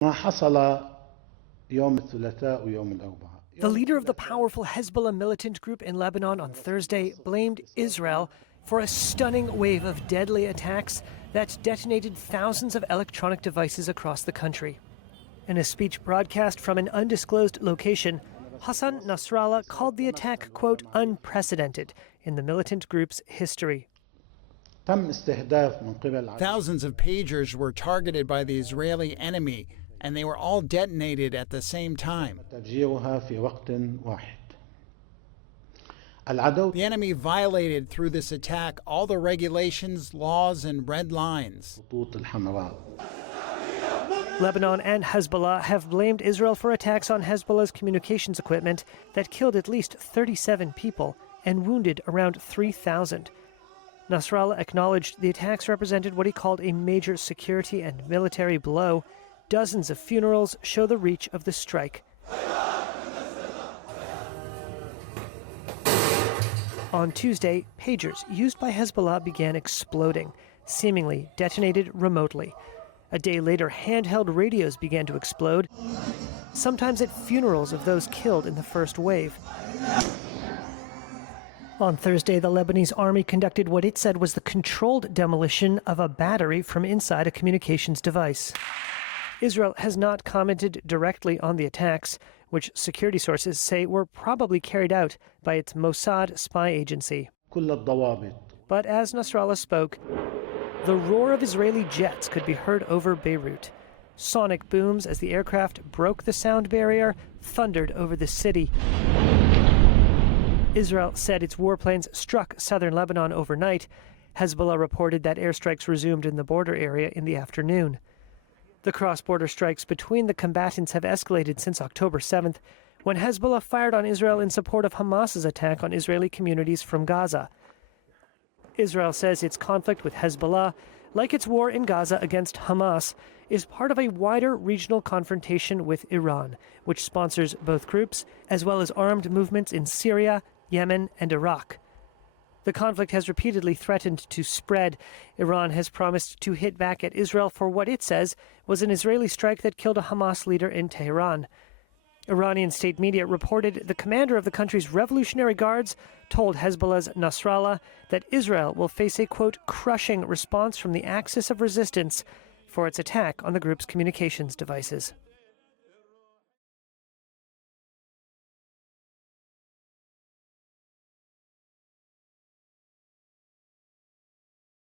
The leader of the powerful Hezbollah militant group in Lebanon on Thursday blamed Israel for a stunning wave of deadly attacks that detonated thousands of electronic devices across the country. In a speech broadcast from an undisclosed location, Hassan Nasrallah called the attack, quote, unprecedented in the militant group's history. Thousands of pagers were targeted by the Israeli enemy, and they were all detonated at the same time. The enemy violated through this attack all the regulations, laws, and red lines. Lebanon and Hezbollah have blamed Israel for attacks on Hezbollah's communications equipment that killed at least 37 people and wounded around 3,000. Nasrallah acknowledged the attacks represented what he called a major security and military blow. Dozens of funerals show the reach of the strike. On Tuesday, pagers used by Hezbollah began exploding, seemingly detonated remotely. A day later, handheld radios began to explode, sometimes at funerals of those killed in the first wave. On Thursday, the Lebanese army conducted what it said was the controlled demolition of a battery from inside a communications device. Israel has not commented directly on the attacks, which security sources say were probably carried out by its Mossad spy agency. But as Nasrallah spoke, the roar of Israeli jets could be heard over Beirut. Sonic booms as the aircraft broke the sound barrier thundered over the city. Israel said its warplanes struck southern Lebanon overnight. Hezbollah reported that airstrikes resumed in the border area in the afternoon. The cross-border strikes between the combatants have escalated since October 7th, when Hezbollah fired on Israel in support of Hamas's attack on Israeli communities from Gaza. Israel says its conflict with Hezbollah, like its war in Gaza against Hamas, is part of a wider regional confrontation with Iran, which sponsors both groups, as well as armed movements in Syria, Yemen, and Iraq. The conflict has repeatedly threatened to spread. Iran has promised to hit back at Israel for what it says was an Israeli strike that killed a Hamas leader in Tehran. Iranian state media reported the commander of the country's Revolutionary Guards told Hezbollah's Nasrallah that Israel will face a, quote, crushing response from the axis of resistance for its attack on the group's communications devices.